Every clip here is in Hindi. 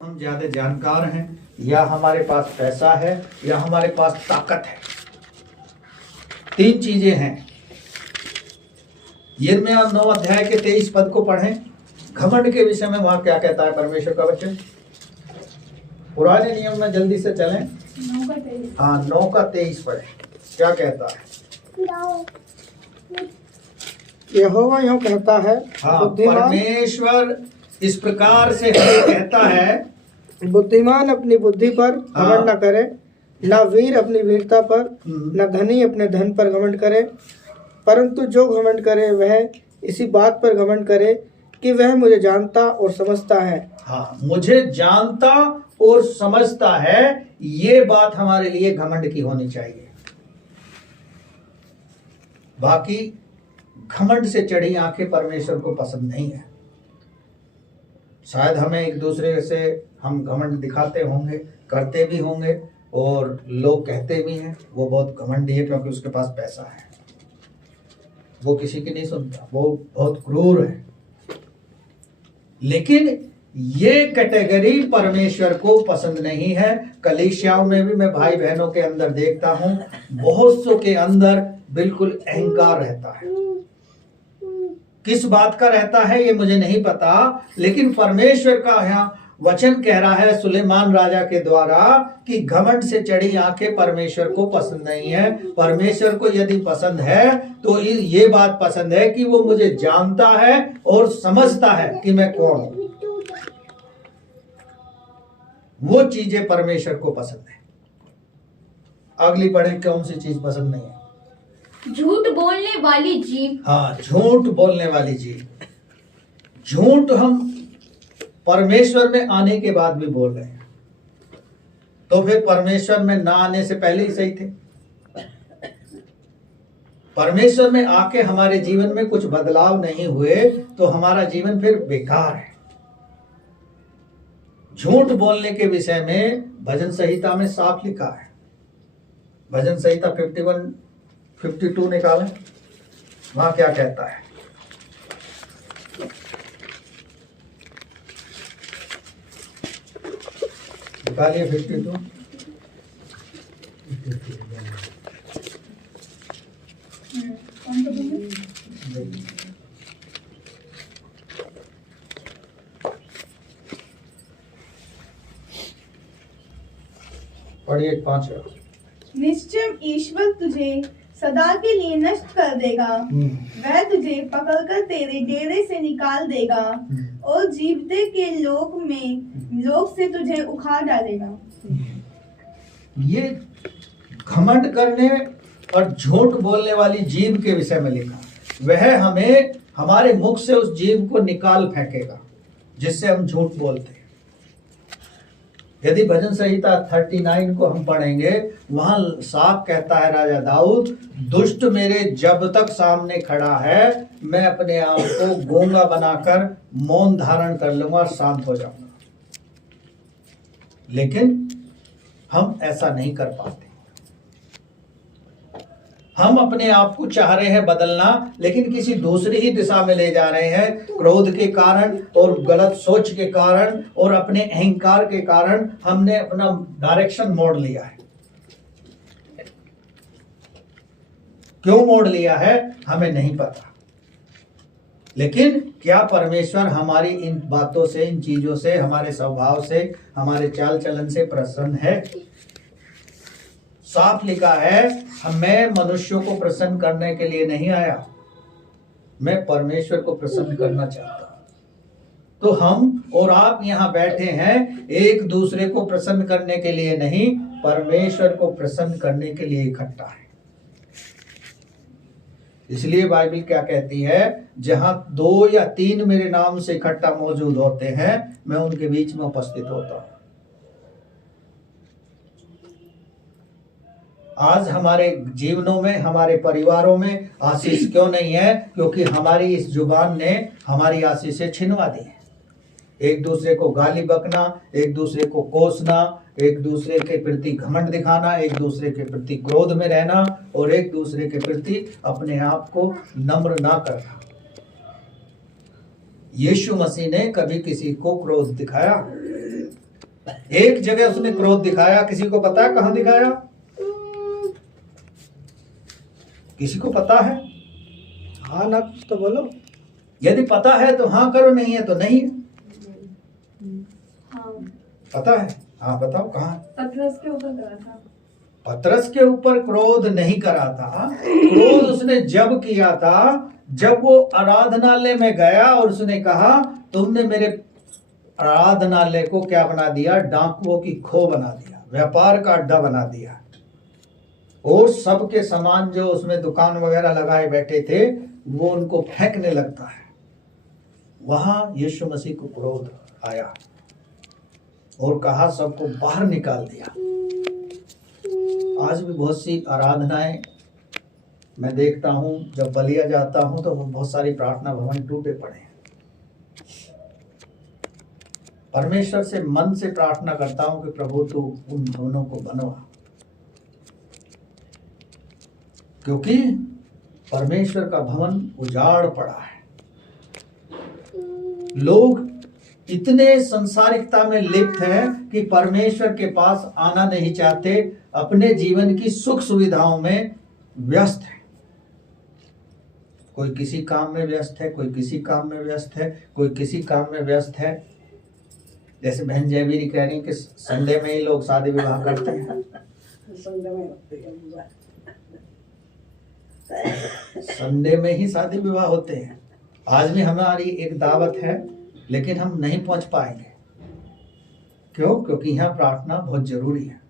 हम ज्यादा जानकार हैं या हमारे पास पैसा है या हमारे पास ताकत है। तीन चीजें हैं। यिर्मयाह 9 अध्याय के 23 पद को पढ़ें। घमंड के विषय में वहां क्या कहता है परमेश्वर का वचन। पुराने नियम में जल्दी से चलें। 9 का 23 पढ़ें। क्या कहता है? यहोवा यूं कहता है, परमेश्वर इस प्रकार से कहता है, बुद्धिमान अपनी बुद्धि पर घमंड न करे, न वीर अपनी वीरता पर, न धनी अपने धन पर घमंड करे, परंतु जो घमंड करे वह इसी बात पर घमंड करे कि वह मुझे जानता और समझता है। मुझे जानता और समझता है। ये बात हमारे लिए घमंड की होनी चाहिए। बाकी घमंड से चढ़ी आंखें परमेश्वर को पसंद नहीं है। शायद हमें एक दूसरे से हम घमंड दिखाते होंगे, करते भी होंगे, और लोग कहते भी हैं वो बहुत घमंडी है क्योंकि उसके पास पैसा है। वो किसी की नहीं सुनता, वो बहुत क्रूर है। लेकिन ये कैटेगरी परमेश्वर को पसंद नहीं है। कलीसियाओं में भी मैं भाई बहनों के अंदर देखता हूं, बहुत सौ के अंदर बिल्कुल अहंकार रहता है। किस बात का रहता है ये मुझे नहीं पता, लेकिन परमेश्वर का यहाँ वचन कह रहा है सुलेमान राजा के द्वारा कि घमंड से चढ़ी आंखें परमेश्वर को पसंद नहीं है। परमेश्वर को यदि पसंद है तो ये बात पसंद है कि वो मुझे जानता है और समझता है कि मैं कौन हूं। वो चीजें परमेश्वर को पसंद है। अगली पढ़े, कौन सी चीज पसंद नहीं है? झूठ बोलने वाली जीभ। झूठ बोलने वाली जीभ। झूठ हम परमेश्वर में आने के बाद भी बोल रहे हैं, तो फिर परमेश्वर में ना आने से पहले ही सही थे। परमेश्वर में आके हमारे जीवन में कुछ बदलाव नहीं हुए तो हमारा जीवन फिर बेकार है। झूठ बोलने के विषय में भजन संहिता में साफ लिखा है। भजन संहिता 52 निकालें, वहां क्या कहता है? निकालिए 52। पढ़िए 5। निश्चय ईश्वर तुझे सदा के लिए नष्ट कर देगा। वह तुझे पकड़कर तेरे डेरे से निकाल देगा और जीवते के लोक से तुझे उखाड़ डालेगा। ये घमंड करने और झूठ बोलने वाली जीभ के विषय में लिखा। वह हमें हमारे मुख से उस जीभ को निकाल फेंकेगा जिससे हम झूठ बोलते हैं। यदि भजन संहिता 39 को हम पढ़ेंगे, वहां साफ कहता है राजा दाऊद, दुष्ट मेरे जब तक सामने खड़ा है मैं अपने आप को गूंगा बनाकर मौन धारण कर लूंगा और शांत हो जाऊंगा। लेकिन हम ऐसा नहीं कर पाते। हम अपने आप को चाह रहे हैं बदलना, लेकिन किसी दूसरी ही दिशा में ले जा रहे हैं। क्रोध के कारण और गलत सोच के कारण और अपने अहंकार के कारण हमने अपना डायरेक्शन मोड़ लिया है। क्यों मोड़ लिया है हमें नहीं पता। लेकिन क्या परमेश्वर हमारी इन बातों से, इन चीजों से, हमारे स्वभाव से, हमारे चाल चलन से प्रसन्न है? साफ लिखा है, मैं मनुष्यों को प्रसन्न करने के लिए नहीं आया, मैं परमेश्वर को प्रसन्न करना चाहता हूं। तो हम और आप यहां बैठे हैं एक दूसरे को प्रसन्न करने के लिए नहीं, परमेश्वर को प्रसन्न करने के लिए इकट्ठा है। इसलिए बाइबल क्या कहती है, जहां 2 या 3 मेरे नाम से इकट्ठा मौजूद होते हैं मैं उनके बीच में उपस्थित होता हूं। आज हमारे जीवनों में, हमारे परिवारों में आशीष क्यों नहीं है? क्योंकि हमारी इस जुबान ने हमारी आशीषें छिनवा दी है। एक दूसरे को गाली बकना, एक दूसरे को कोसना, एक दूसरे के प्रति घमंड दिखाना, एक दूसरे के प्रति क्रोध में रहना और एक दूसरे के प्रति अपने आप को नम्र ना करना। यीशु मसीह ने कभी किसी को क्रोध दिखाया? एक जगह उसने क्रोध दिखाया, किसी को पता है कहां दिखाया? किसी को पता है? हाँ ना, कुछ तो बोलो। यदि पता है तो हाँ करो, नहीं है तो नहीं है। हाँ, पता है? हाँ बताओ कहाँ? पतरस के ऊपर करा था। पतरस के ऊपर क्रोध नहीं करा था। क्रोध उसने जब किया था जब वो आराधनालय में गया और उसने कहा तुमने मेरे आराधनालय को क्या बना दिया? डाकुओं की खो बना दिया, व्यापार का अड्डा बना दिया। और सबके सामान जो उसमें दुकान वगैरह लगाए बैठे थे वो उनको फेंकने लगता है। वहां यीशु मसीह को क्रोध आया और कहा सबको बाहर निकाल दिया। आज भी बहुत सी आराधनाएं मैं देखता हूं, जब बलिया जाता हूं तो बहुत सारी प्रार्थना भवन टूटे पड़े हैं। परमेश्वर से मन से प्रार्थना करता हूं कि प्रभु तू उन दोनों को बनवा, क्योंकि परमेश्वर का भवन उजाड़ पड़ा है। लोग इतने संसारिकता में लिप्त हैं कि परमेश्वर के पास आना नहीं चाहते, अपने जीवन की सुख सुविधाओं में व्यस्त है। कोई किसी काम में व्यस्त है, कोई किसी काम में व्यस्त है, कोई किसी काम में व्यस्त है। जैसे बहन जयवीरी कह रही कि संडे में ही लोग शादी विवाह करते हैं। संडे में ही शादी विवाह होते हैं। आज भी हमारी एक दावत है लेकिन हम नहीं पहुंच पाएंगे। क्यों? क्योंकि यहाँ प्रार्थना बहुत जरूरी है।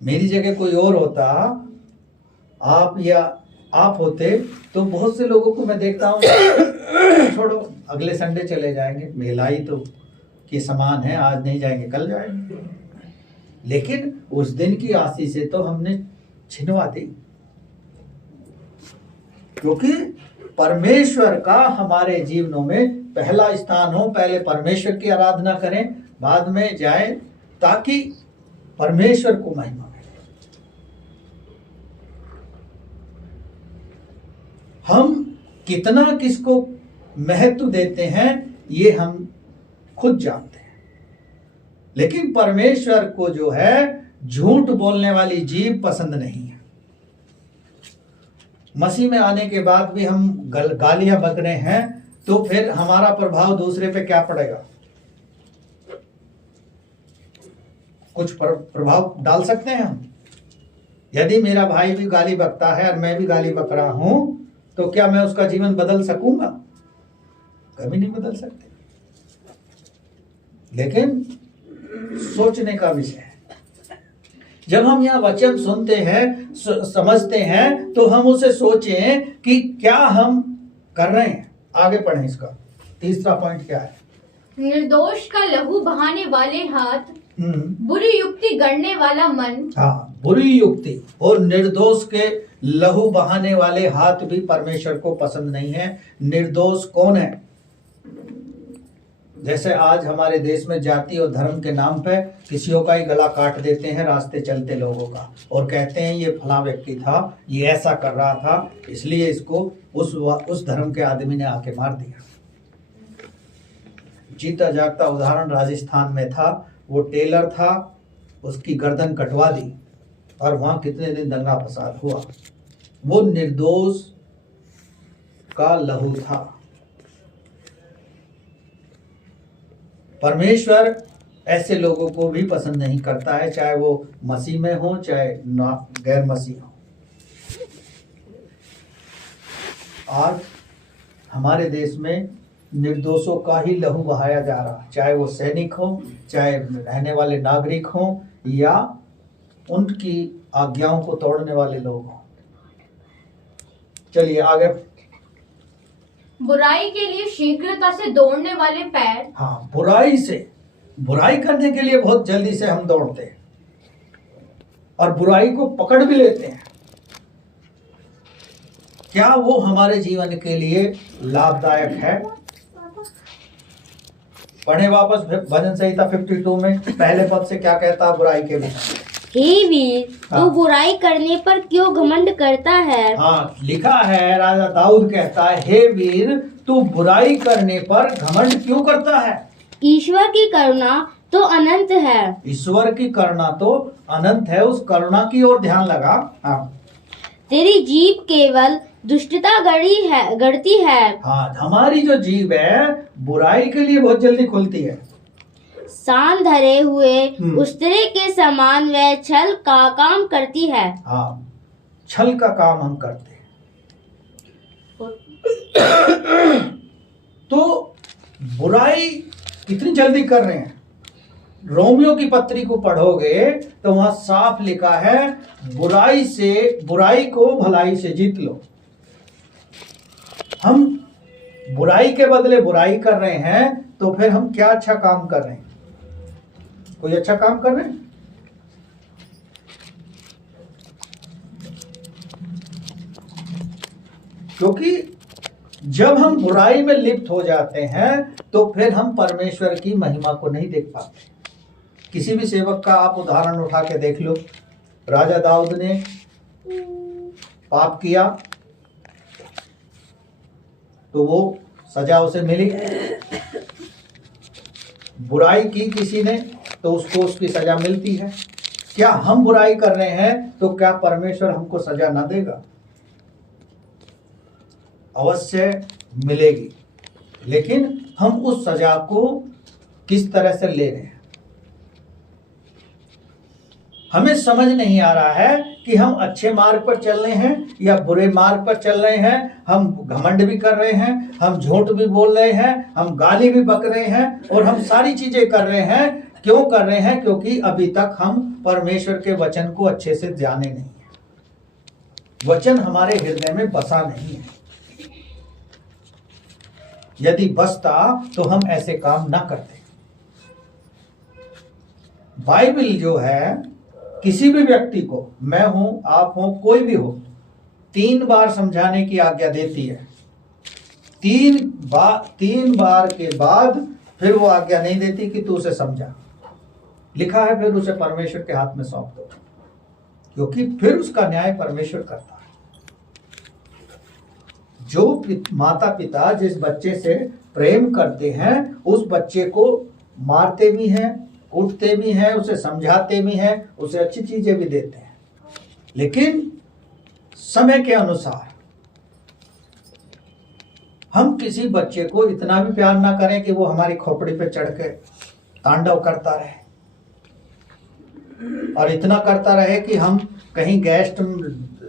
मेरी जगह कोई और होता, आप होते तो बहुत से लोगों को मैं देखता हूँ छोड़ो अगले संडे चले जाएंगे, मेलाई तो के समान है, आज नहीं जाएंगे कल जाएंगे। लेकिन उस दिन की आशीष से तो हमने छिनवा दी, क्योंकि परमेश्वर का हमारे जीवनों में पहला स्थान हो। पहले परमेश्वर की आराधना करें, बाद में जाएं, ताकि परमेश्वर को महिमा मिले। हम कितना किसको महत्व देते हैं ये हम खुद जानते हैं, लेकिन परमेश्वर को जो है झूठ बोलने वाली जीभ पसंद नहीं है। मसीह में आने के बाद भी हम गालियां बक रहे हैं, तो फिर हमारा प्रभाव दूसरे पे क्या पड़ेगा? कुछ प्रभाव डाल सकते हैं हम? यदि मेरा भाई भी गाली बकता है और मैं भी गाली बक रहा हूं, तो क्या मैं उसका जीवन बदल सकूंगा? कभी नहीं बदल सकते। लेकिन सोचने का विषय है। जब हम यहाँ वचन सुनते हैं, समझते हैं, तो हम उसे सोचें कि क्या हम कर रहे हैं। आगे पढ़ें इसका तीसरा पॉइंट क्या है? निर्दोष का लहू बहाने वाले हाथ, बुरी युक्ति गढ़ने वाला मन। हाँ, बुरी युक्ति और निर्दोष के लहू बहाने वाले हाथ भी परमेश्वर को पसंद नहीं है। निर्दोष कौन है? जैसे आज हमारे देश में जाति और धर्म के नाम पे किसियों का ही गला काट देते हैं रास्ते चलते लोगों का, और कहते हैं ये फला व्यक्ति था, ये ऐसा कर रहा था, इसलिए इसको उस धर्म के आदमी ने आके मार दिया। जीता जागता उदाहरण राजस्थान में था। वो टेलर था, उसकी गर्दन कटवा दी और वहां कितने दिन दंगा फसाद हुआ। वो निर्दोष का लहू था। परमेश्वर ऐसे लोगों को भी पसंद नहीं करता है, चाहे वो मसीह में हो चाहे गैर मसीह हो। आज हमारे देश में निर्दोषों का ही लहू बहाया जा रहा है, चाहे वो सैनिक हो, चाहे रहने वाले नागरिक हो, या उनकी आज्ञाओं को तोड़ने वाले लोग हों। चलिए आगे। बुराई के लिए शीघ्रता से दौड़ने वाले पैर। हाँ, बुराई करने के लिए बहुत जल्दी से हम दौड़ते हैं और बुराई को पकड़ भी लेते हैं। क्या वो हमारे जीवन के लिए लाभदायक है? पढ़े वापस भजन संहिता 52 में पहले पद से क्या कहता बुराई के विषय? हे वीर, तू बुराई करने पर क्यों घमंड करता है? हाँ, लिखा है, राजा दाऊद कहता है, हे वीर तू बुराई करने पर घमंड क्यों करता है? ईश्वर की करुणा तो अनंत है। ईश्वर की करुणा तो अनंत है, उस करुणा की ओर ध्यान लगा। हाँ तेरी जीभ केवल दुष्टता गढ़ती है। हाँ, हमारी जो जीभ है बुराई के लिए बहुत जल्दी खुलती है। सान धरे हुए उस्तरे के समान वह छल का काम करती है। हाँ, छल का काम हम करते हैं। तो बुराई कितनी जल्दी कर रहे हैं। रोमियो की पत्री को पढ़ोगे तो वहां साफ लिखा है, बुराई को भलाई से जीत लो। हम बुराई के बदले बुराई कर रहे हैं, तो फिर हम क्या अच्छा काम कर रहे हैं? कोई अच्छा काम कर रहे हैं? क्योंकि जब हम बुराई में लिप्त हो जाते हैं तो फिर हम परमेश्वर की महिमा को नहीं देख पाते। किसी भी सेवक का आप उदाहरण उठा के देख लो। राजा दाऊद ने पाप किया तो वो सजा उसे मिली, बुराई की किसी ने तो उसको उसकी सजा मिलती है। क्या हम बुराई कर रहे हैं तो क्या परमेश्वर हमको सजा ना देगा? अवश्य मिलेगी, लेकिन हम उस सजा को किस तरह से ले रहे हैं हमें समझ नहीं आ रहा है कि हम अच्छे मार्ग पर चल रहे हैं या बुरे मार्ग पर चल रहे हैं। हम घमंड भी कर रहे हैं, हम झूठ भी बोल रहे हैं, हम गाली भी बक रहे हैं और हम सारी चीजें कर रहे हैं। क्यों कर रहे हैं? क्योंकि अभी तक हम परमेश्वर के वचन को अच्छे से जाने नहीं है। वचन हमारे हृदय में बसा नहीं है। यदि बसता तो हम ऐसे काम ना करते। बाइबल जो है किसी भी व्यक्ति को, मैं हूं, आप हो, कोई भी हो, 3 बार समझाने की आज्ञा देती है। 3 बार के बाद फिर वो आज्ञा नहीं देती कि तू उसे समझा। लिखा है फिर उसे परमेश्वर के हाथ में सौंप दो, क्योंकि फिर उसका न्याय परमेश्वर करता है। जो माता पिता जिस बच्चे से प्रेम करते हैं उस बच्चे को मारते भी हैं, कूटते भी हैं, उसे समझाते भी हैं, उसे अच्छी चीजें भी देते हैं, लेकिन समय के अनुसार। हम किसी बच्चे को इतना भी प्यार ना करें कि वो हमारी खोपड़ी पे चढ़ के तांडव करता रहे, और इतना करता रहे कि हम कहीं गेस्ट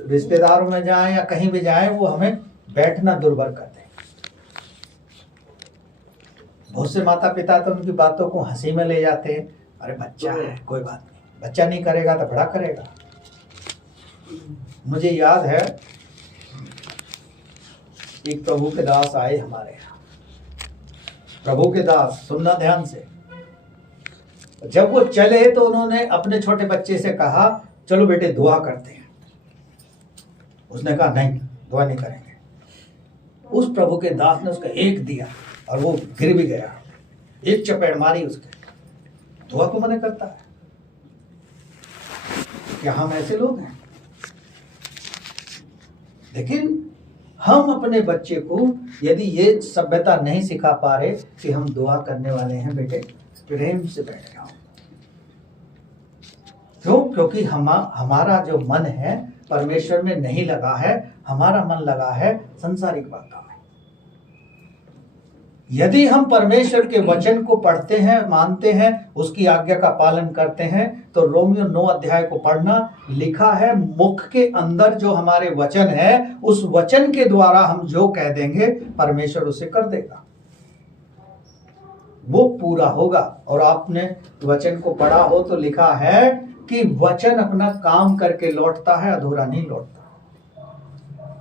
रिश्तेदारों में जाएं या कहीं भी जाएं वो हमें बैठना दुर्भर कर दे। बहुत से माता पिता तो उनकी बातों को हंसी में ले जाते हैं। अरे बच्चा है, कोई बात नहीं, बच्चा नहीं करेगा तो बड़ा करेगा। मुझे याद है एक प्रभु के दास आए हमारे यहाँ। प्रभु के दास, सुनना ध्यान से। जब वो चले तो उन्होंने अपने छोटे बच्चे से कहा, चलो बेटे दुआ करते हैं। उसने कहा नहीं, दुआ नहीं करेंगे। उस प्रभु के दास ने उसका एक दिया और वो गिर भी गया। एक चपेट मारी उसके। दुआ को मना करता है। क्या हम ऐसे लोग हैं? लेकिन हम अपने बच्चे को यदि ये सभ्यता नहीं सिखा पा रहे कि हम दुआ करने वाले हैं, बेटे प्रेम से बैठ जाओ। क्यों? क्योंकि हमारा जो मन है परमेश्वर में नहीं लगा है, हमारा मन लगा है संसारिक बातों में। यदि हम परमेश्वर के वचन को पढ़ते हैं, मानते हैं, उसकी आज्ञा का पालन करते हैं, तो रोमियो 9 अध्याय को पढ़ना। लिखा है मुख के अंदर जो हमारे वचन है, उस वचन के द्वारा हम जो कह देंगे परमेश्वर उसे कर देगा, वो पूरा होगा। और आपने वचन को पढ़ा हो तो लिखा है कि वचन अपना काम करके लौटता है, अधूरा नहीं लौटता।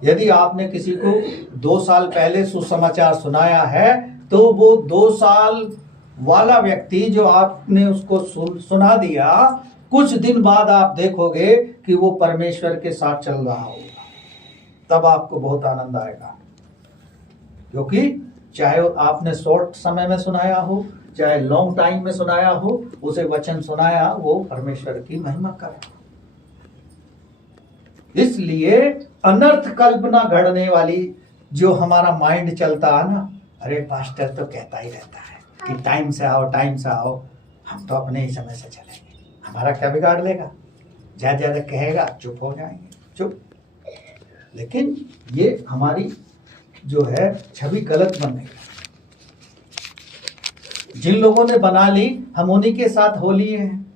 यदि आपने किसी को 2 साल पहले सुसमाचार सुनाया है तो वो 2 साल वाला व्यक्ति जो आपने उसको सुना दिया, कुछ दिन बाद आप देखोगे कि वो परमेश्वर के साथ चल रहा होगा। तब आपको बहुत आनंद आएगा, क्योंकि चाहे आपने शॉर्ट समय में सुनाया हो, चाहे लॉन्ग टाइम में सुनाया हो, उसे वचन सुनाया, वो परमेश्वर की महिमा करे। इसलिए अनर्थ कल्पना घड़ने वाली जो हमारा माइंड चलता है ना, अरे पास्टर तो कहता ही रहता है कि टाइम से आओ, टाइम से आओ। हम तो अपने ही समय से चलेंगे, हमारा क्या बिगाड़ लेगा, ज्यादा ज्यादा कहेगा चुप हो जाएंगे, चुप। लेकिन ये हमारी जो है छवि गलत बन गई। जिन लोगों ने बना ली हम उन्हीं के साथ हो लिए हैं।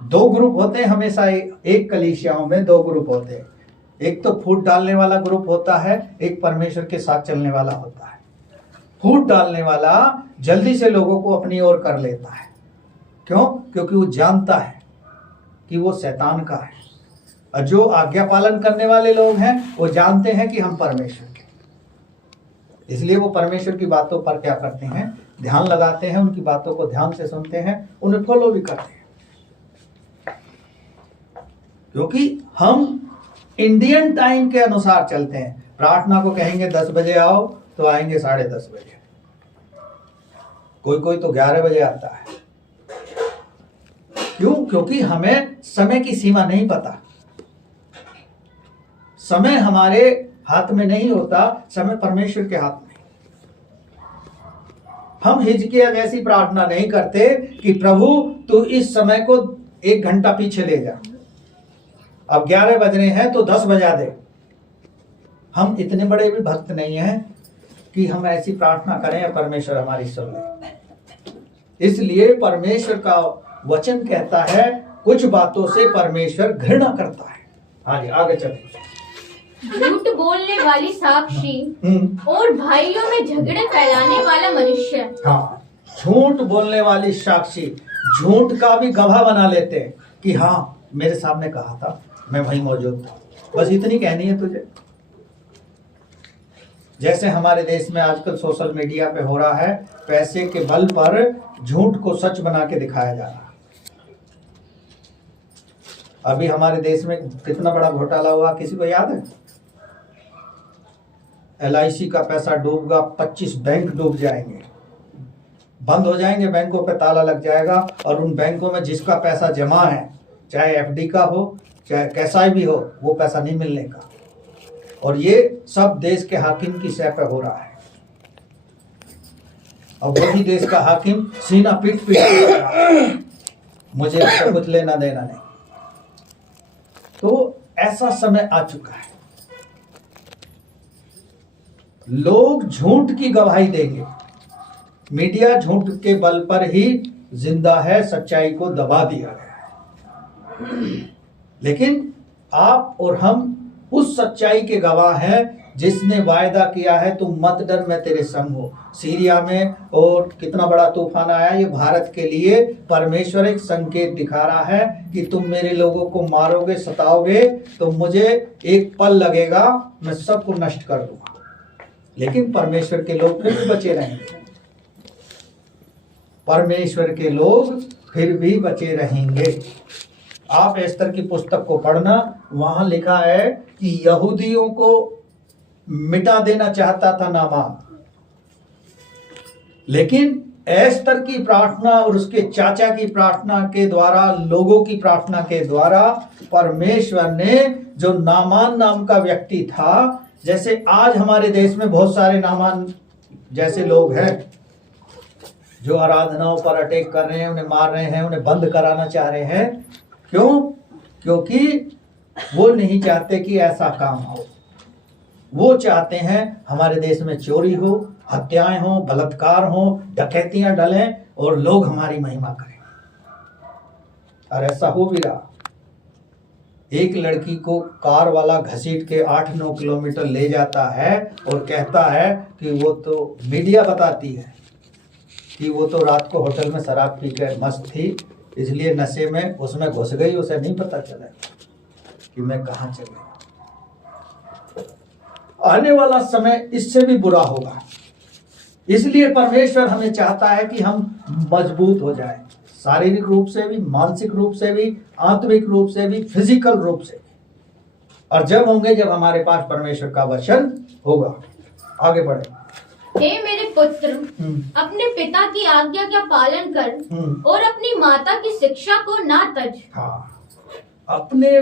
दो ग्रुप होते हैं हमेशा, एक कलीसियाओं में दो ग्रुप होते हैं, एक तो फूट डालने वाला ग्रुप होता है, एक परमेश्वर के साथ चलने वाला होता है। फूट डालने वाला जल्दी से लोगों को अपनी ओर कर लेता है। क्यों? क्योंकि वो जानता है कि वो शैतान का है। और जो आज्ञा पालन करने वाले लोग हैं वो जानते हैं कि हम परमेश्वर के, इसलिए वो परमेश्वर की बातों पर क्या करते हैं, ध्यान लगाते हैं, उनकी बातों को ध्यान से सुनते हैं, उन्हें फॉलो भी करते हैं। क्योंकि हम इंडियन टाइम के अनुसार चलते हैं। प्रार्थना को कहेंगे 10 बजे आओ तो आएंगे 10:30 बजे, कोई कोई तो 11 बजे आता है। क्यों? क्योंकि हमें समय की सीमा नहीं पता। समय हमारे हाथ में नहीं होता, समय परमेश्वर के हाथ में। हम हिजकिय्याह जैसी प्रार्थना नहीं करते कि प्रभु तू इस समय को 1 घंटा पीछे ले जा, अब 11 बज रहे हैं तो 10 बजा दे। हम इतने बड़े भी भक्त नहीं हैं कि हम ऐसी प्रार्थना करें या परमेश्वर हमारी सुन ले। इसलिए परमेश्वर का वचन कहता है कुछ बातों से परमेश्वर घृणा करता है। हाँ जी, आगे चलो। झूठ बोलने वाली साक्षी और भाइयों में झगड़े फैलाने वाला मनुष्य। हाँ, झूठ बोलने वाली साक्षी, झूठ का भी गवाह बना लेते हैं कि हाँ मेरे सामने कहा था, मैं वहीं मौजूद था। बस इतनी कहनी है तुझे। जैसे हमारे देश में आजकल सोशल मीडिया पे हो रहा है, पैसे के बल पर झूठ को सच बना के दिखाया जा रहा है। अभी हमारे देश में कितना बड़ा घोटाला हुआ, किसी को याद है? LIC का पैसा डूबगा, 25 बैंक डूब जाएंगे, बंद हो जाएंगे, बैंकों पे ताला लग जाएगा। और उन बैंकों में जिसका पैसा जमा है, चाहे FD का हो चाहे कैसा भी हो, वो पैसा नहीं मिलने का। और ये सब देश के हाकिम की सह पे हो रहा है। और वही देश का हाकिम सीना पीट पीट कर रहा है, मुझे इससे कुछ लेना देना नहीं। तो ऐसा समय आ चुका है, लोग झूठ की गवाही देंगे। मीडिया झूठ के बल पर ही जिंदा है, सच्चाई को दबा दिया गया है। लेकिन आप और हम उस सच्चाई के गवाह हैं जिसने वायदा किया है तुम मत डर, मैं तेरे संग हूं। सीरिया में और कितना बड़ा तूफान आया, ये भारत के लिए परमेश्वर एक संकेत दिखा रहा है कि तुम मेरे लोगों को मारोगे, सताओगे तो मुझे एक पल लगेगा, मैं सबको नष्ट कर दूंगा। लेकिन परमेश्वर के लोग फिर भी बचे रहेंगे, परमेश्वर के लोग फिर भी बचे रहेंगे। आप एस्तर की पुस्तक को पढ़ना, वहां लिखा है कि यहूदियों को मिटा देना चाहता था नामान, लेकिन एस्तर की प्रार्थना और उसके चाचा की प्रार्थना के द्वारा, लोगों की प्रार्थना के द्वारा परमेश्वर ने जो नामान नाम का व्यक्ति था, जैसे आज हमारे देश में बहुत सारे नामान जैसे लोग हैं जो आराधनाओं पर अटैक कर रहे हैं, उन्हें मार रहे हैं, उन्हें बंद कराना चाह रहे हैं। क्यों? क्योंकि वो नहीं चाहते कि ऐसा काम हो। वो चाहते हैं हमारे देश में चोरी हो, हत्याएं हो, बलात्कार हो, डकैतियां डलें और लोग हमारी महिमा करें। और ऐसा हो भी रहा। एक लड़की को कार वाला घसीट के 8-9 किलोमीटर ले जाता है और कहता है कि वो तो, मीडिया बताती है कि वो तो रात को होटल में शराब पी के मस्त थी, इसलिए नशे में उसमें घुस गई, उसे नहीं पता चला कि मैं कहाँ चल गई। आने वाला समय इससे भी बुरा होगा। इसलिए परमेश्वर हमें चाहता है कि हम मजबूत हो जाएं, शारीरिक रूप से भी, मानसिक रूप से भी, आत्मिक रूप से भी, फिजिकल रूप से भी। और जब होंगे जब हमारे पास परमेश्वर का वचन होगा। आगे बढ़े। हे मेरे पुत्र, अपने पिता की आज्ञा का पालन कर और अपनी माता की शिक्षा को ना तज। हाँ, अपने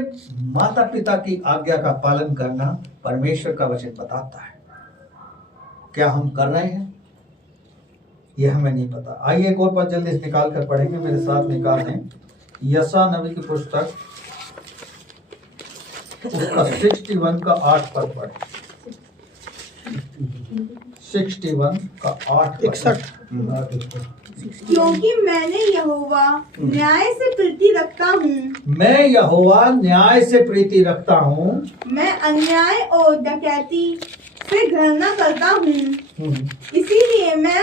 माता पिता की आज्ञा का पालन करना परमेश्वर का वचन बताता है। क्या हम कर रहे हैं? ये हमें नहीं पता। आइए एक और पद जल्दी से निकाल कर पढ़ेंगे, मेरे साथ निकाल दें। यशा नबी की पुस्तक उसका 61 का 8 पद पढ़े। 61 का 8 61। क्योंकि मैंने यहोवा न्याय से प्रीति रखता हूँ। मैं यहोवा न्याय से प्रीति रखता हूँ। मैं अन्याय और डकैती से घृणा करता हूँ। इसीलिए मैं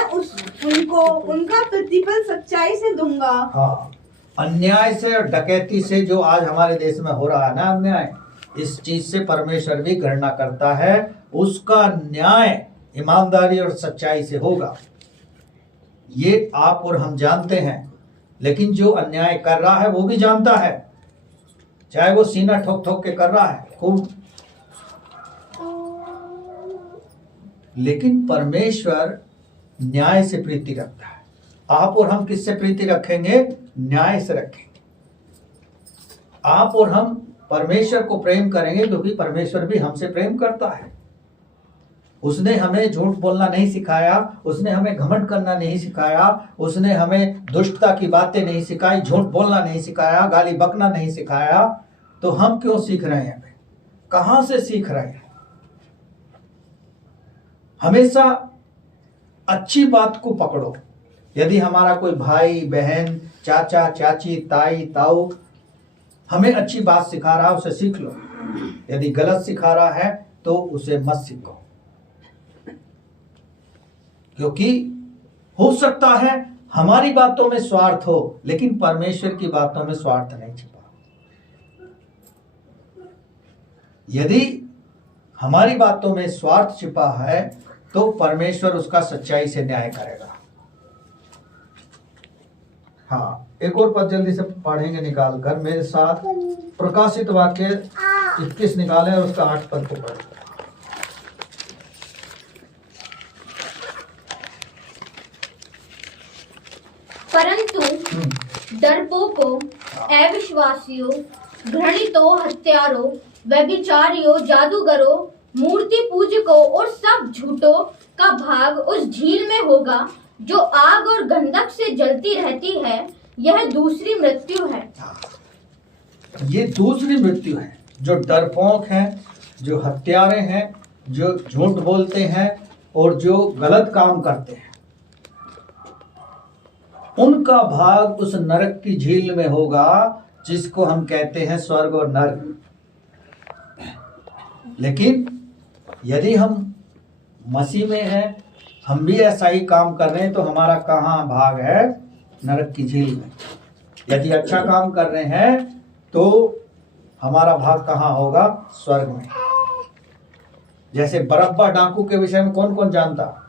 उनको उनका प्रतिफल सच्चाई से दूंगा। हाँ, अन्याय से और डकैती से जो आज हमारे देश में हो रहा है ना अन्याय, इस चीज से परमेश्वर भी घृणा करता है। उसका न्याय ईमानदारी और सच्चाई से होगा, ये आप और हम जानते हैं। लेकिन जो अन्याय कर रहा है वो भी जानता है, चाहे वो सीना ठोक ठोक के कर रहा है खूब, लेकिन परमेश्वर न्याय से प्रीति रखता है। आप और हम किससे प्रीति रखेंगे? न्याय से रखेंगे। आप और हम परमेश्वर को प्रेम करेंगे क्योंकि परमेश्वर भी हमसे प्रेम करता है। उसने हमें झूठ बोलना नहीं सिखाया, उसने हमें घमंड करना नहीं सिखाया, उसने हमें दुष्टता की बातें नहीं सिखाई, झूठ बोलना नहीं सिखाया, गाली बकना नहीं सिखाया। तो हम क्यों सीख रहे हैं? कहां से सीख रहे हैं? हमेशा अच्छी बात को पकड़ो। यदि हमारा कोई भाई बहन चाचा चाची ताई ताऊ हमें अच्छी बात सिखा रहा है, उसे सीख लो। यदि गलत सिखा रहा है तो उसे मत सीखो, क्योंकि हो सकता है हमारी बातों में स्वार्थ हो, लेकिन परमेश्वर की बातों में स्वार्थ नहीं छिपा। यदि हमारी बातों में स्वार्थ छिपा है तो परमेश्वर उसका सच्चाई से न्याय करेगा। हाँ, एक और पद जल्दी से पढ़ेंगे निकाल कर, मेरे साथ प्रकाशित वाक्य 21 निकालें और उसका 8 पद को पढ़ें। परंतु डरपोकों, अविश्वासियों, घृणितों, हत्यारों, व्यभिचारियों, जादूगरों, मूर्ति पूजकों और सब झूठों का भाग उस झील में होगा जो आग और गंधक से जलती रहती है। यह दूसरी मृत्यु है। ये दूसरी मृत्यु है। जो डरपोक हैं, जो हत्यारे हैं, जो झूठ बोलते हैं और जो गलत काम करते हैं, उनका भाग उस नरक की झील में होगा जिसको हम कहते हैं स्वर्ग और नरक। लेकिन यदि हम मसीह में हैं, हम भी ऐसा ही काम कर रहे हैं, तो हमारा कहाँ भाग है? नरक की झील में। यदि अच्छा काम कर रहे हैं तो हमारा भाग कहाँ होगा? स्वर्ग में। जैसे बरअब्बा डाकू के विषय में कौन कौन जानता?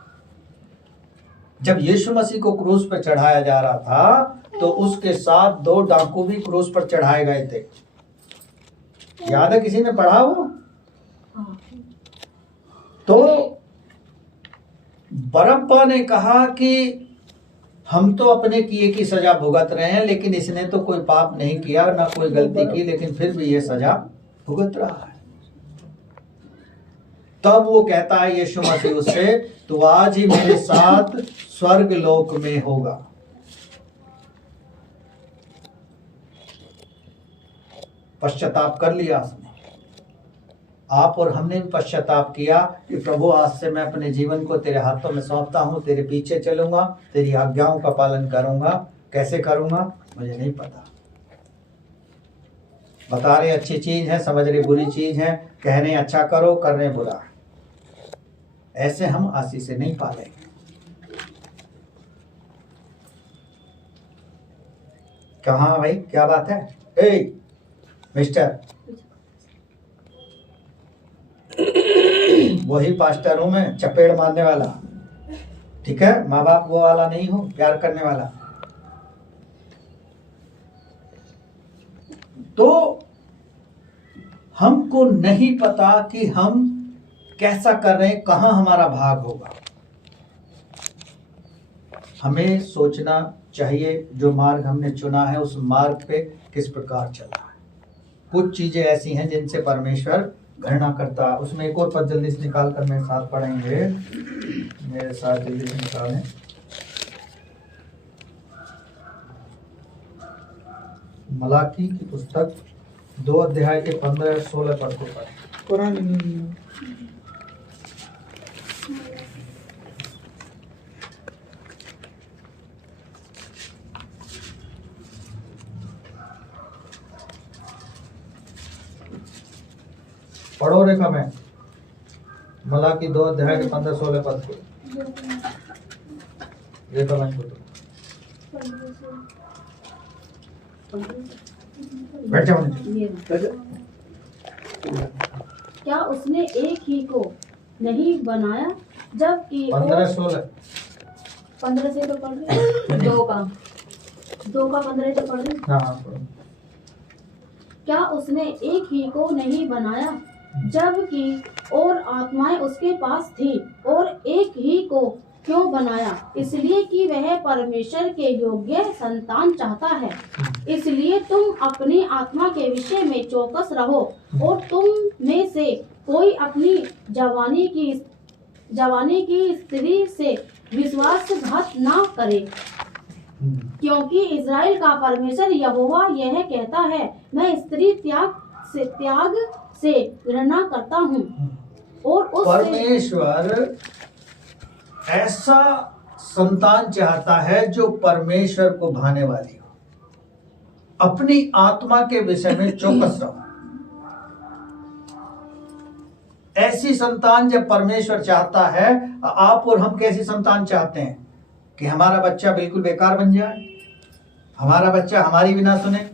जब यीशु मसीह को क्रूस पर चढ़ाया जा रहा था तो उसके साथ 2 डाकू भी क्रूस पर चढ़ाए गए थे। याद है? किसी ने पढ़ा वो? तो बरअब्बा ने कहा कि हम तो अपने किए की सजा भुगत रहे हैं, लेकिन इसने तो कोई पाप नहीं किया, ना कोई गलती की, लेकिन फिर भी ये सजा भुगत रहा है। तब वो कहता है यीशु मसीह उससे, तो आज ही मेरे साथ स्वर्ग लोक में होगा। पश्चाताप कर लिया उसने। आप और हमने भी पश्चाताप किया कि प्रभु आज से मैं अपने जीवन को तेरे हाथों में सौंपता हूं, तेरे पीछे चलूंगा, तेरी आज्ञाओं का पालन करूंगा। कैसे करूंगा मुझे नहीं पता। बता रहे अच्छी चीज है, समझ रहे बुरी चीज है, कह रहे अच्छा करो, कर रहे बुरा। ऐसे हम आशीष से नहीं पालेंगे। कहा भाई, क्या बात है? ए मिस्टर, वही पास्टर हूं मैं, चपेड़ मारने वाला, ठीक है? माँ बाप वो वाला नहीं हूं, प्यार करने वाला। तो हमको नहीं पता कि हम कैसा कर रहे हैं, कहां हमारा भाग होगा। हमें सोचना चाहिए जो मार्ग हमने चुना है उस मार्ग पे किस प्रकार चलना है। कुछ चीजें ऐसी हैं जिनसे परमेश्वर घृणा करता है। उसमें एक और पद जल्दी से निकाल कर मेरे साथ पढ़ेंगे, मेरे साथ जल्दी से निकालें। मलाकी की पुस्तक 2 अध्याय के 15-16 पद को पढ़ें। पुरानी नियम में। पढ़ो रेखा में, मलाकी 2 अध्याय के 15-16 पद को। रेखा में बैठ जाओ नीचे। क्या उसने एक ही को नहीं बनाया जबकि 15-16 15 से तो पढ़ रहे दो का 15 से पढ़ रहे। हाँ पढ़ो। क्या उसने एक ही को नहीं बनाया जबकि और आत्माएं उसके पास थी, और एक ही को क्यों बनाया? इसलिए कि वह परमेश्वर के योग्य संतान चाहता है। इसलिए तुम अपनी आत्मा के विषय में चौकस रहो, और तुम में से कोई अपनी जवानी की स्त्री से विश्वासघात ना करे, क्योंकि इज़राइल का परमेश्वर यहोवा यह कहता है, मैं स्त्री त्याग से घृणा करता हूँ, और उस परमेश्वर ऐसा संतान चाहता है जो परमेश्वर को भाने वाली हो। अपनी आत्मा के विषय में चौकस रहो। ऐसी संतान जब परमेश्वर चाहता है, आप और हम कैसी संतान चाहते हैं? कि हमारा बच्चा बिल्कुल बेकार बन जाए, हमारा बच्चा हमारी भी ना सुने।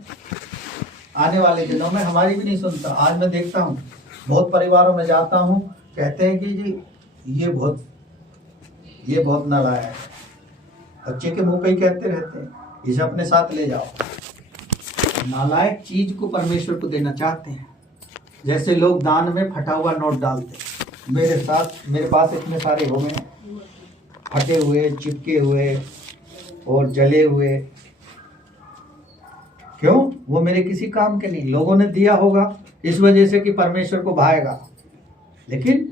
आने वाले दिनों में हमारी भी नहीं सुनता। आज मैं देखता हूँ बहुत परिवारों में जाता हूँ, कहते हैं कि जी ये बहुत नालायक है। बच्चे के मुंह पे ही कहते रहते हैं, इसे अपने साथ ले जाओ। नालायक चीज को परमेश्वर को देना चाहते हैं। जैसे लोग दान में फटा हुआ नोट डालते हैं। मेरे पास इतने सारे हो गए, फटे हुए, चिपके हुए और जले हुए। क्यों? वो मेरे किसी काम के नहीं, लोगों ने दिया होगा इस वजह से कि परमेश्वर को भाएगा। लेकिन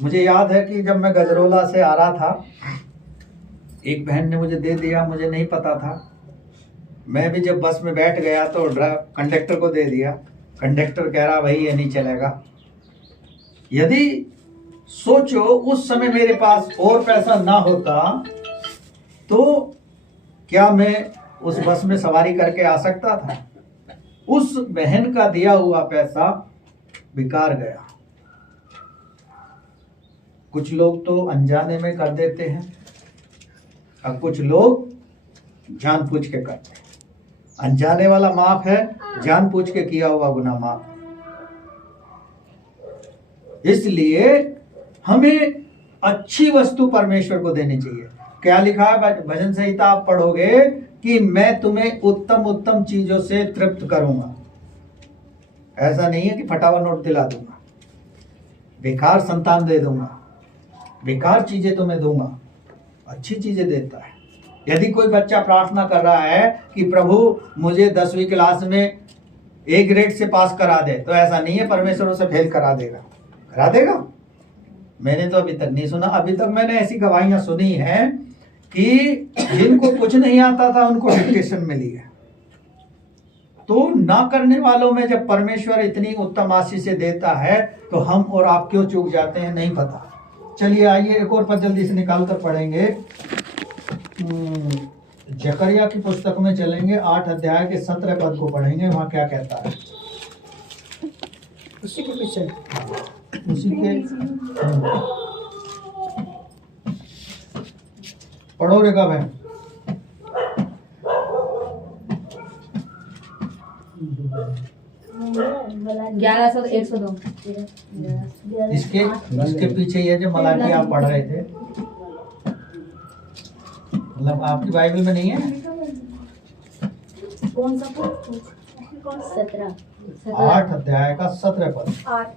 मुझे याद है कि जब मैं गजरोला से आ रहा था, एक बहन ने मुझे दे दिया, मुझे नहीं पता था। मैं भी जब बस में बैठ गया तो कंडक्टर को दे दिया। कंडक्टर कह रहा भाई ये नहीं चलेगा। यदि सोचो उस समय मेरे पास और पैसा ना होता तो क्या मैं उस बस में सवारी करके आ सकता था? उस बहन का दिया हुआ पैसा बेकार गया। कुछ लोग तो अनजाने में कर देते हैं और कुछ लोग जानबूझ के करते हैं। अनजाने वाला माफ है, जानबूझ के किया हुआ गुनाह माफ। इसलिए हमें अच्छी वस्तु परमेश्वर को देनी चाहिए। क्या लिखा है भजन संहिता आप पढ़ोगे कि मैं तुम्हें उत्तम उत्तम चीजों से तृप्त करूंगा। ऐसा नहीं है कि फटा हुआ नोट दिला दूंगा, बेकार संतान दे दूंगा, बेकार चीजें तुम्हें दूंगा। अच्छी चीजें देता है। यदि कोई बच्चा प्रार्थना कर रहा है कि प्रभु मुझे 10वीं क्लास में A ग्रेड से पास करा दे, तो ऐसा नहीं है परमेश्वर उसे फेल करा देगा। मैंने तो अभी तक नहीं सुना। अभी तक मैंने ऐसी गवाहियां सुनी हैं कि जिनको कुछ नहीं आता था उनको डिक्टेशन मिली है। तो ना करने वालों में जब परमेश्वर इतनी उत्तम आशीष से देता है तो हम और आप क्यों चूक जाते हैं, नहीं पता। चलिए आइए एक और पद जल्दी से निकाल कर पढ़ेंगे। जकरिया की पुस्तक में चलेंगे, 8 अध्याय के 17 पद को पढ़ेंगे। वहां क्या कहता है? उसी के पीछे उसी के पढ़ो रेखा बहन। 1100 102 इसके पीछे ये जो मलाकी आप पढ़ रहे थे, मतलब आपकी बाइबल में नहीं है? कौन सा पद? 17 8 अध्याय का 17 पद। 8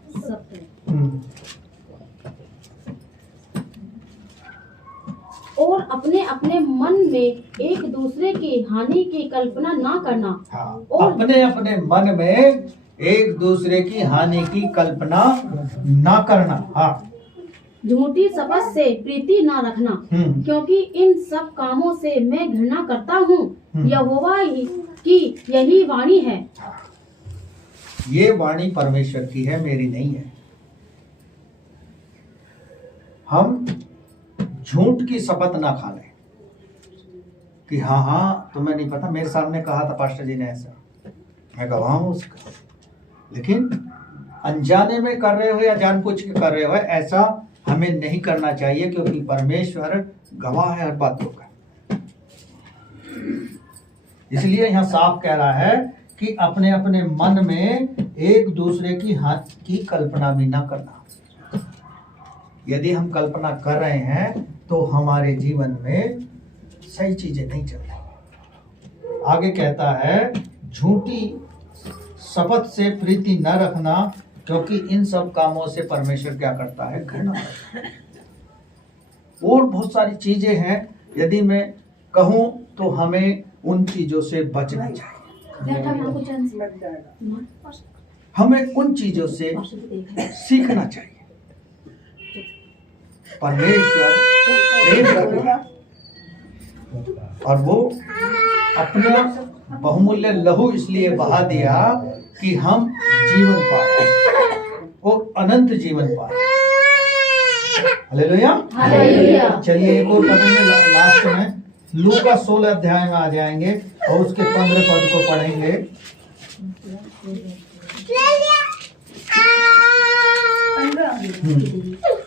और अपने अपने मन में एक दूसरे की हानि की कल्पना ना करना। हाँ, अपने अपने मन में एक दूसरे की हानि की कल्पना ना करना। हाँ। झूठी शपथ से प्रीति न रखना, क्योंकि इन सब कामों से मैं घृणा करता हूँ। यहोवा की यही वाणी है। ये वाणी परमेश्वर की है, मेरी नहीं है। हम झूठ की शपथ ना खा लें कि हाँ तुम्हें नहीं पता, मेरे सामने कहा था पास्टर जी ने ऐसा, मैं गवाह हूं उसका। लेकिन अनजाने में कर रहे हो या जानबूझ के कर रहे हो, ऐसा हमें नहीं करना चाहिए, क्योंकि परमेश्वर गवाह है हर बातों का। इसलिए यहाँ साफ कह रहा है कि अपने अपने मन में एक दूसरे की हाथ की कल्पना भी ना करना। यदि हम कल्पना कर रहे हैं तो हमारे जीवन में सही चीजें नहीं चल रही। आगे कहता है झूठी शपथ से प्रीति न रखना, क्योंकि इन सब कामों से परमेश्वर क्या करता है, घृणा करता है। और बहुत सारी चीजें हैं, यदि मैं कहूं तो हमें उन चीजों से बचना चाहिए। हमें उन चीजों से सीखना चाहिए। परमेश्वर प्रेम करता है और वो अपना बहुमूल्य लहू इसलिए बहा दिया कि हम जीवन पाए और अनंत जीवन पाए। हालेलुया। हालेलुया। चलिए एक और पढ़ेंगे लास्ट में, लूका 16 अध्याय में आ जाएंगे और उसके 15 पद को पढ़ेंगे।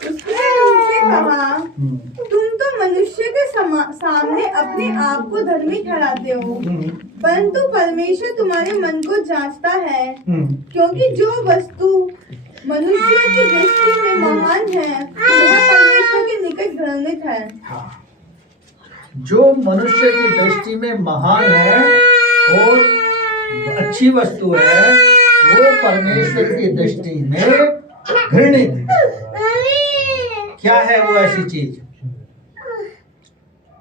उसने उनसे कहा, तुम तो मनुष्य के सामने अपने आप को धर्मी ठहराते हो, परंतु परमेश्वर तुम्हारे मन को जांचता है, क्योंकि जो वस्तु मनुष्य की दृष्टि में महान है वह परमेश्वर के निकट घृणित है। हाँ। जो मनुष्य की दृष्टि में महान है और अच्छी वस्तु है, वो परमेश्वर की दृष्टि में घृणित है। क्या है वो ऐसी चीज?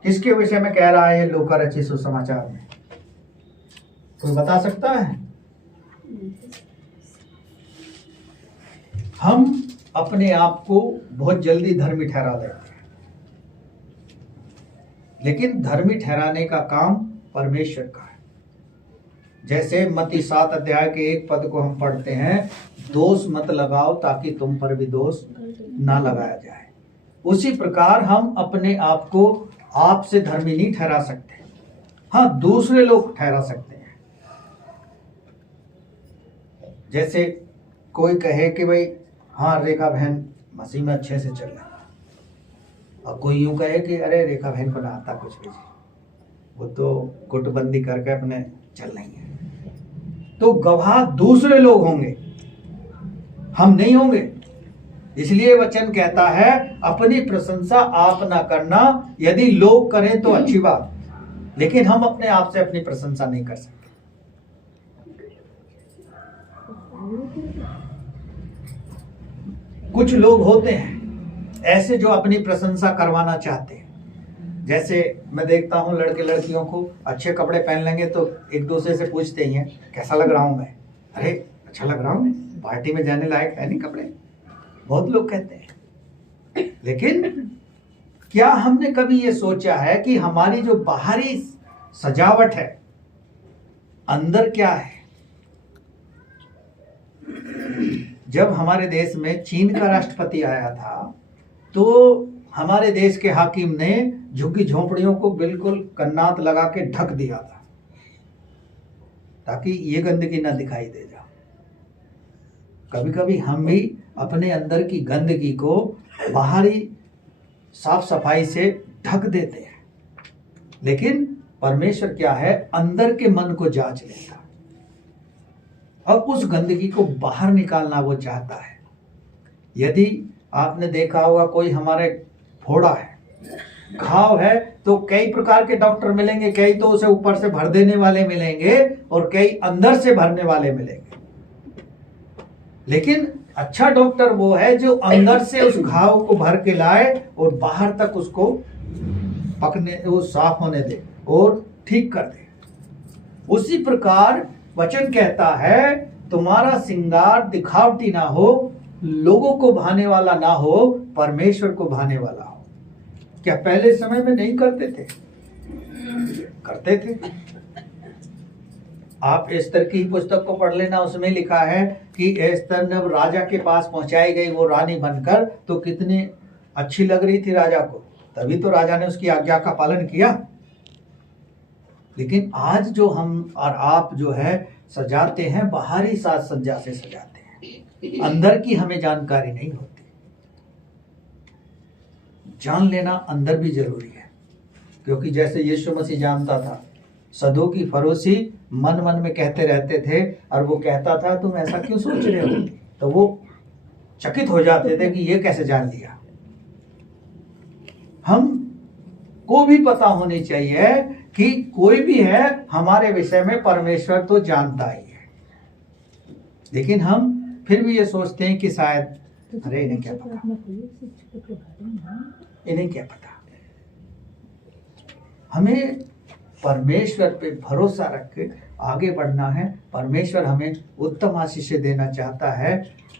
किसके विषय में कह रहा है लूका रचित सुसमाचार में? कोई बता सकता है? हम अपने आप को बहुत जल्दी धर्मी ठहरा लेते हैं, लेकिन धर्मी ठहराने का काम परमेश्वर का है। जैसे मत्ती 7 अध्याय के 1 पद को हम पढ़ते हैं, दोष मत लगाओ ताकि तुम पर भी दोष ना लगाया जाए। उसी प्रकार हम अपने आप को आप से धर्मी नहीं ठहरा सकते। हाँ, दूसरे लोग ठहरा सकते हैं। जैसे कोई कहे कि भाई हाँ रेखा बहन मसीह में अच्छे से चल रही है, और कोई यूं कहे कि अरे रेखा बहन को ना आता कुछ भी, वो तो गुटबंदी करके अपने चल रही है। तो गवाह दूसरे लोग होंगे, हम नहीं होंगे। इसलिए वचन कहता है अपनी प्रशंसा आप ना करना। यदि लोग करें तो अच्छी बात, लेकिन हम अपने आप से अपनी प्रशंसा नहीं कर सकते। कुछ लोग होते हैं ऐसे जो अपनी प्रशंसा करवाना चाहते हैं। जैसे मैं देखता हूं लड़के लड़कियों को अच्छे कपड़े पहन लेंगे तो एक दूसरे से पूछते ही हैं कैसा लग रहा हूं मैं, अरे अच्छा लग रहा हूं, पार्टी में जाने लायक है नहीं कपड़े, बहुत लोग कहते हैं। लेकिन क्या हमने कभी ये सोचा है कि हमारी जो बाहरी सजावट है, अंदर क्या है? जब हमारे देश में चीन का राष्ट्रपति आया था तो हमारे देश के हाकिम ने झुग्गी झोंपड़ियों को बिल्कुल कन्नात लगा के ढक दिया था ताकि ये गंदगी ना दिखाई दे जाए। कभी कभी हम भी अपने अंदर की गंदगी को बाहरी साफ सफाई से ढक देते हैं, लेकिन परमेश्वर क्या है, अंदर के मन को जांच लेता और उस गंदगी को बाहर निकालना वो चाहता है। यदि आपने देखा होगा कोई हमारे फोड़ा है, घाव है, तो कई प्रकार के डॉक्टर मिलेंगे, कई तो उसे ऊपर से भर देने वाले मिलेंगे और कई अंदर से भरने वाले मिलेंगे। लेकिन अच्छा डॉक्टर वो है जो अंदर से उस घाव को भर के लाए और बाहर तक उसको पकने, वो साफ होने दे और ठीक कर दे। उसी प्रकार वचन कहता है तुम्हारा श्रृंगार दिखावटी ना हो, लोगों को भाने वाला ना हो, परमेश्वर को भाने वाला हो। क्या पहले समय में नहीं करते थे? करते थे। आप एस्तर की पुस्तक को पढ़ लेना, उसमें लिखा है कि एस्तर ने राजा के पास पहुंचाई गई वो रानी बनकर, तो कितनी अच्छी लग रही थी राजा को, तभी तो राजा ने उसकी आज्ञा का पालन किया। लेकिन आज जो हम और आप जो है सजाते हैं, बाहरी साज सज्जा से सजाते हैं, अंदर की हमें जानकारी नहीं होती। जान लेना अंदर भी जरूरी है, क्योंकि जैसे यीशु मसीह जानता था, सदों की फरोसी मन मन में कहते रहते थे, और वो कहता था तुम ऐसा क्यों सोच रहे हो, तो वो चकित हो जाते थे कि ये कैसे जान लिया। हम को भी पता होनी चाहिए कि कोई भी है हमारे विषय में परमेश्वर तो जानता ही है, लेकिन हम फिर भी ये सोचते हैं कि शायद अरे इन्हें क्या पता, इन्हें क्या पता। हमें परमेश्वर पे भरोसा रख के आगे बढ़ना है। परमेश्वर हमें उत्तम आशीष देना चाहता है।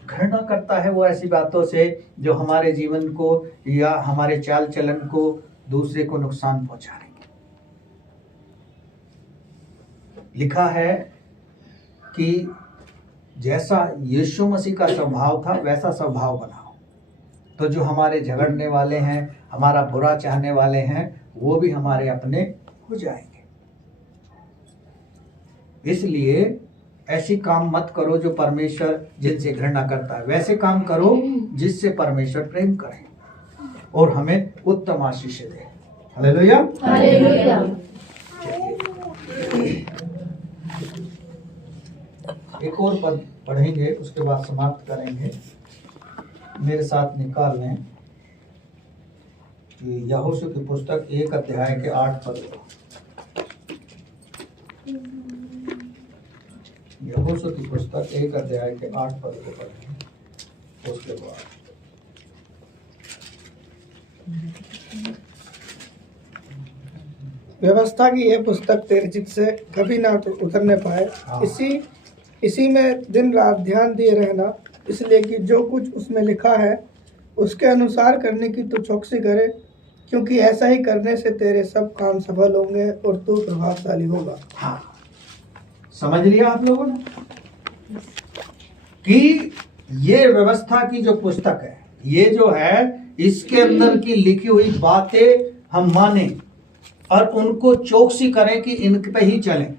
घृणा करता है वो ऐसी बातों से जो हमारे जीवन को या हमारे चाल चलन को दूसरे को नुकसान पहुंचा रही है। लिखा है कि जैसा यीशु मसीह का स्वभाव था वैसा स्वभाव बनाओ, तो जो हमारे झगड़ने वाले हैं, हमारा बुरा चाहने वाले हैं, वो भी हमारे अपने हो जाएंगे। इसलिए ऐसी काम मत करो जो परमेश्वर जिनसे घृणा करता है, वैसे काम करो जिससे परमेश्वर प्रेम करे और हमें उत्तम आशीष दे। Hallelujah, hallelujah. एक और पद पढ़ेंगे, उसके बाद समाप्त करेंगे। मेरे साथ निकाल लें कि यहोशू की पुस्तक 1 अध्याय के 8 पद को। यहोशू की पुस्तक 1 अध्याय के 8 पद को पढ़ेंगे, उसके बाद व्यवस्था की यह पुस्तक तेरे चित्त से कभी ना उतरने पाए, हाँ। इसी में दिन रात ध्यान दिए रहना, इसलिए कि जो कुछ उसमें लिखा है उसके अनुसार करने की तू चौकसी करे, क्योंकि ऐसा ही करने से तेरे सब काम सफल होंगे और तू प्रभावशाली होगा। हाँ, समझ लिया आप लोगों ने कि ये व्यवस्था की जो पुस्तक है, ये जो है इसके अंदर की लिखी हुई बातें हम माने और उनको चौकसी करें कि इन पे ही चलें,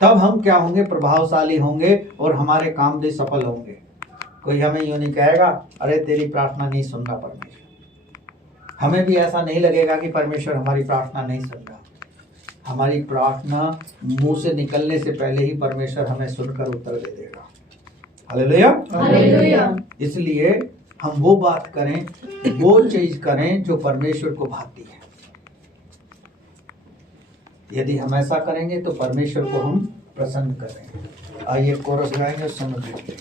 तब हम क्या होंगे, प्रभावशाली होंगे और हमारे काम भी सफल होंगे। कोई हमें यूं नहीं कहेगा अरे तेरी प्रार्थना नहीं सुन रहा परमेश्वर। हमें भी ऐसा नहीं लगेगा कि परमेश्वर हमारी प्रार्थना नहीं सुन रहा। हमारी प्रार्थना मुंह से निकलने से पहले ही परमेश्वर हमें सुनकर उत्तर दे देगा। Hallelujah, hallelujah. इसलिए हम वो बात करें, वो चीज करें जो परमेश्वर को भाती है। यदि हम ऐसा करेंगे तो परमेश्वर को हम प्रसन्न करेंगे। आइए कोरस गाएंगे, समझ लीजिए।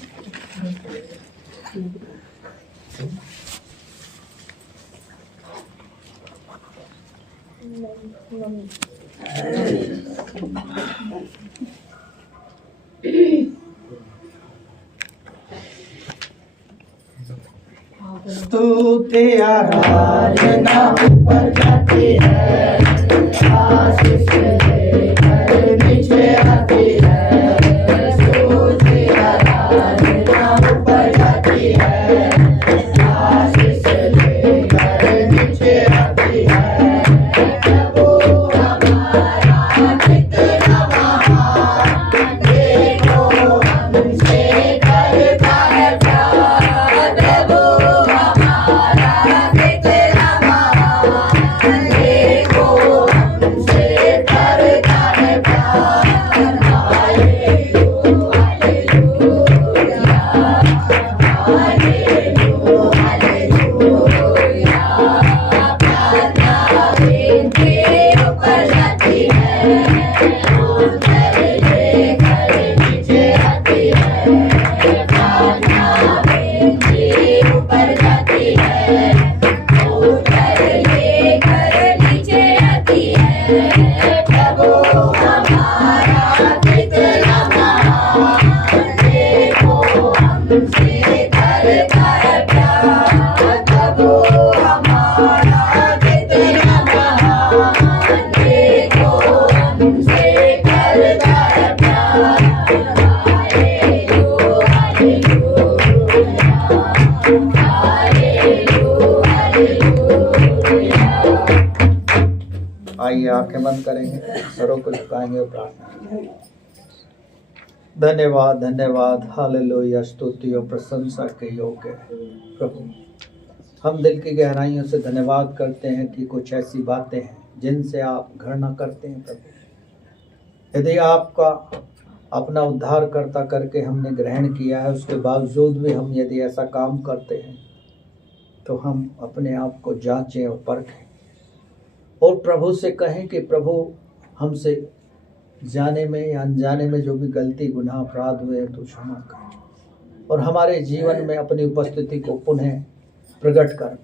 स्तुति आराधना ऊपर जाती है, आशीष लेकर नीचे आती है। स्तुति आराधना ऊपर जाती है, आशीष लेकर नीचे आती है। प्रभु हमारा कितना महान, देखो हमसे करता है प्यार। प्रभु हमारा कितना महान, देखो हमसे करता है प्यार। Hallelujah, hallelujah, hallelujah. प्रार्थना विनती ऊपर जाती है, उत्तर लेकर नीचे आती है। प्रार्थना विनती ऊपर जाती है, उत्तर लेकर नीचे आती है। प्रभु हमारा कितना महान, आइए आंखें बंद करेंगे, सरों को झुकाएंगे और प्रार्थना करेंगे। धन्यवाद धन्यवाद, हालेलुया, स्तुति और प्रशंसा के योग्य है प्रभु। हम दिल की गहराइयों से धन्यवाद करते हैं कि कुछ ऐसी बातें हैं जिनसे आप घृणा करते हैं प्रभु। यदि आपका अपना उद्धारकर्ता करके हमने ग्रहण किया है, उसके बावजूद भी हम यदि ऐसा काम करते हैं तो हम अपने आप को जांचें और परखें और प्रभु से कहें कि प्रभु हमसे जाने में या अनजाने में जो भी गलती गुनाह अपराध हुए तो क्षमा कर और हमारे जीवन में अपनी उपस्थिति को पुनः प्रकट कर।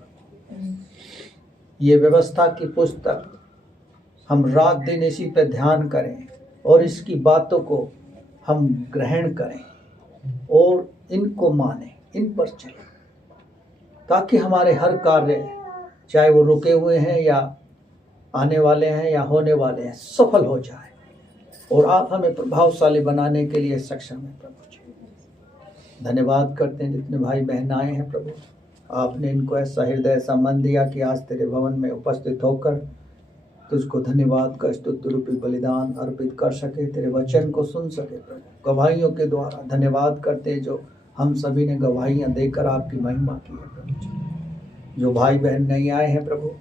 ये व्यवस्था की पुस्तक हम रात दिन इसी पे ध्यान करें और इसकी बातों को हम ग्रहण करें और इनको मानें, इन पर चलें, ताकि हमारे हर कार्य, चाहे वो रुके हुए हैं या आने वाले हैं या होने वाले हैं, सफल हो जाए और आप हमें प्रभावशाली बनाने के लिए सक्षम हैं प्रभु जी। धन्यवाद करते हैं जितने भाई बहन आए हैं प्रभु, आपने इनको ऐसा हृदय, ऐसा मन दिया कि आज तेरे भवन में उपस्थित होकर तुझको धन्यवाद का स्तुति रूपी बलिदान अर्पित कर सके, तेरे वचन को सुन सके प्रभु। गवाहियों के द्वारा धन्यवाद करते हैं जो हम सभी ने गवाहियाँ देकर आपकी महिमा की है प्रभु जी। जो भाई बहन नहीं आए हैं प्रभु,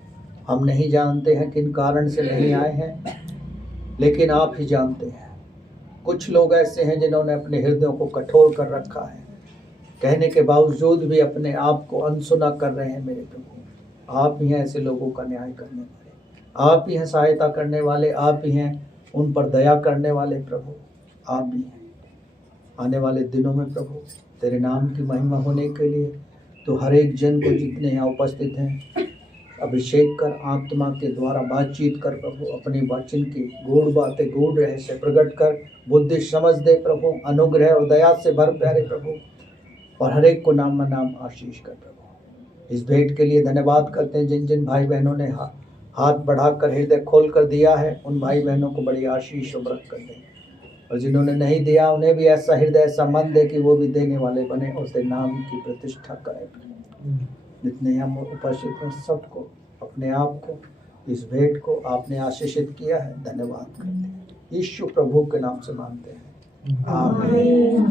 हम नहीं जानते हैं किन कारण से नहीं आए हैं, लेकिन आप ही जानते हैं। कुछ लोग ऐसे हैं जिन्होंने अपने हृदयों को कठोर कर रखा है, कहने के बावजूद भी अपने आप को अनसुना कर रहे हैं। मेरे प्रभु, आप ही हैं ऐसे लोगों का न्याय करने वाले, आप ही हैं सहायता करने वाले, आप ही हैं उन पर दया करने वाले प्रभु, आप ही हैं। आने वाले दिनों में प्रभु तेरे नाम की महिमा होने के लिए तो हर एक जन को जितने यहाँ उपस्थित हैं अभिषेक कर, आत्मा के द्वारा बातचीत कर प्रभु, अपनी वचन की गूढ़ बातें, गूढ़ रहस्य प्रकट कर, बुद्धि समझ दे प्रभु, अनुग्रह और दया से भर प्यारे प्रभु, और हर एक को नाम नाम आशीष कर प्रभु। इस भेंट के लिए धन्यवाद करते हैं। जिन जिन भाई बहनों ने हाथ बढ़ाकर हृदय खोल कर दिया है, उन भाई बहनों को बड़ी आशीष और बरकत कर दें, और जिन्होंने नहीं दिया उन्हें भी ऐसा हृदय, ऐसा मन दे कि वो भी देने वाले बने और तेरे नाम की प्रतिष्ठा करें। जितने यहाँ उपस्थित हैं सबको, अपने आप को, इस भेंट को आपने आशीषित किया है, धन्यवाद करते हैं। यीशु प्रभु के नाम से मांगते हैं, आमीन।